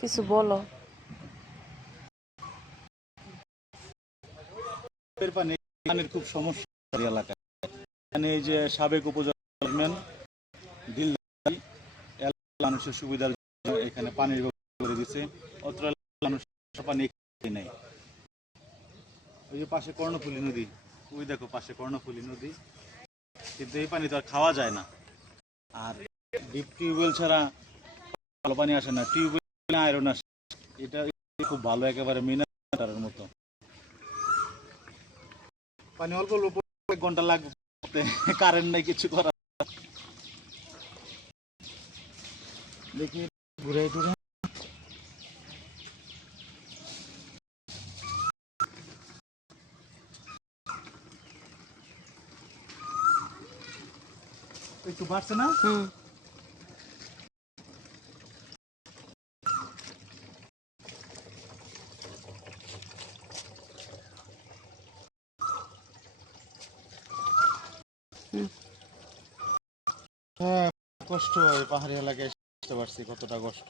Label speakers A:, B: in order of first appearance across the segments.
A: কিছু বলো।
B: খুব সমস্যা এলাকায়। এই যে সাবেক উপজেলা মানুষের সুবিধার জন্য এখানে পানির ব্যবস্থা করে দিচ্ছে ওই যে পাশে কর্ণফুলী নদী, ওই দেখো পাশে কর্ণফুলী নদী। কিন্তু এই পানি তো আর খাওয়া যায় না। আর ডিপ টিউবওয়েল ছাড়া ভালো পানি আসে না। টিউবওয়েল আয়রন আসে। এটা খুব ভালো একেবারে মিনারের মতো। পানি অল্প অল্প এক ঘণ্টা লাগবে। কারেন্ট নাই, কিছু করার দেখি ঘুরে ঘুরে। একটু বাড়ছে না?
A: হুম।
B: হ্যাঁ কষ্ট পাহাড়ি এলাকায় বুঝতে পারছি, কতটা কষ্ট।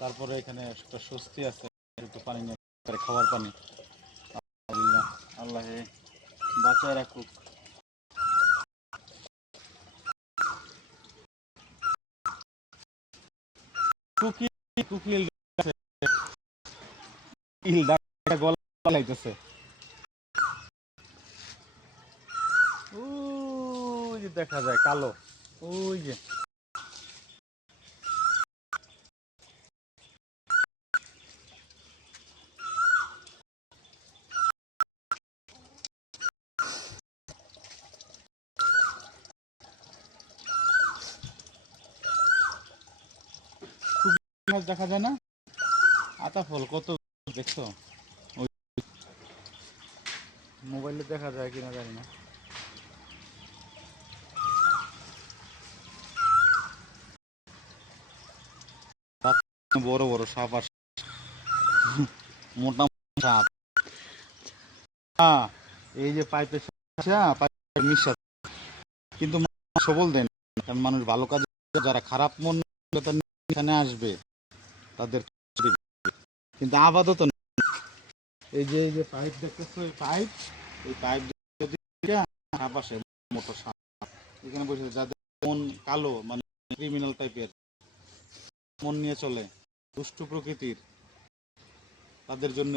B: তারপরে এখানে একটা স্বস্তি আছে, একটু পানি নিয়ে খাবার পানি। আলহামদুলিল্লাহ, আল্লাহ বাঁচায় রাখুক। কুকিল কুকিল গলা লাইতেছে যে দেখা যায়, কালো। ওই যে। মাছ দেখা যায় না? আতা ফল কত দেখছ? মোবাইলে দেখা যায় কিনা জানি না। বড় বড় সাপ আসে মোটা সাপ। হ্যাঁ, এই যে সাথে পাইপের মিশা কিন্তু সবল দেন মানুষ ভালো কাজ যারা খারাপ মন এখানে আসবে তাদের কিন্তু আপাতত। এই যে এই যে পাইপ দেখতেছো এই পাইপ এই পাইপ সাপ আসে সাপ। এখানে বসে যাদের মন কালো মানে ক্রিমিনাল টাইপের মন নিয়ে চলে। দুষ্টু প্রকৃতির, তাদের জন্য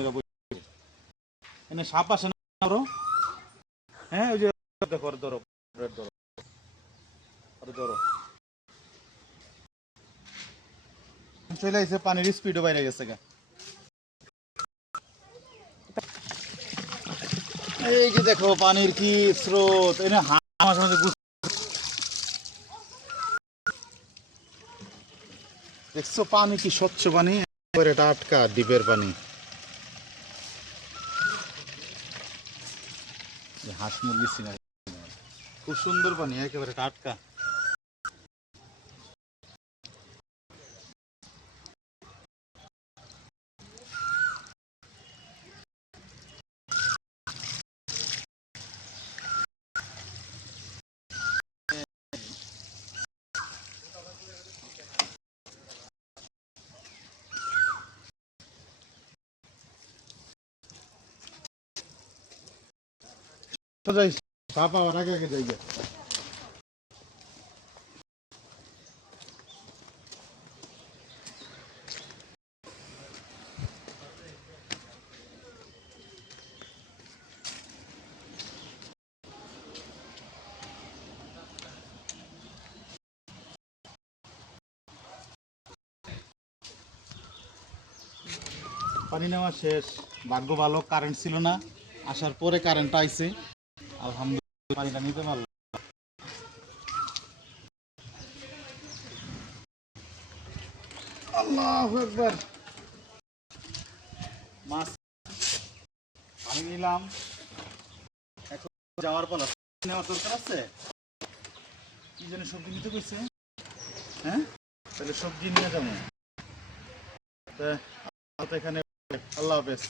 B: সাপ আসে না হ্যাঁ ওই যে দেখো ধরো ধরো ধরো চলে আসছে পানির স্পিডও বাইরে গেছে গা। এই যে দেখো, পানির কি স্রোত, এনে হাঁস মাঝে মাঝে ঘুরছে। দেখছ পানি কি স্বচ্ছ পানি? এটা আটকা দ্বীপের পানি। হাঁস মুরগি সিনারি। খুব সুন্দর পানি একেবারে টাটকা। চা পাওয়ার আগে আগে যাই। পানি নেওয়া শেষ। ভাগ্য ভালো কারেন্ট ছিল না। আসার পরে কারেন্ট আইছে। আলহামদুলিল্লাহ পানিটা নিতে পারলাম। আল্লাহু আকবার। মাছ পানি নিলাম। এখন যাওয়ার পালা নেওয়ার দরকার আছে? কি জানি সবজি নিতে কইছে? হ্যাঁ? তাহলে সবজি নিয়ে যাব। এখানে আল্লাহ হাফেজ।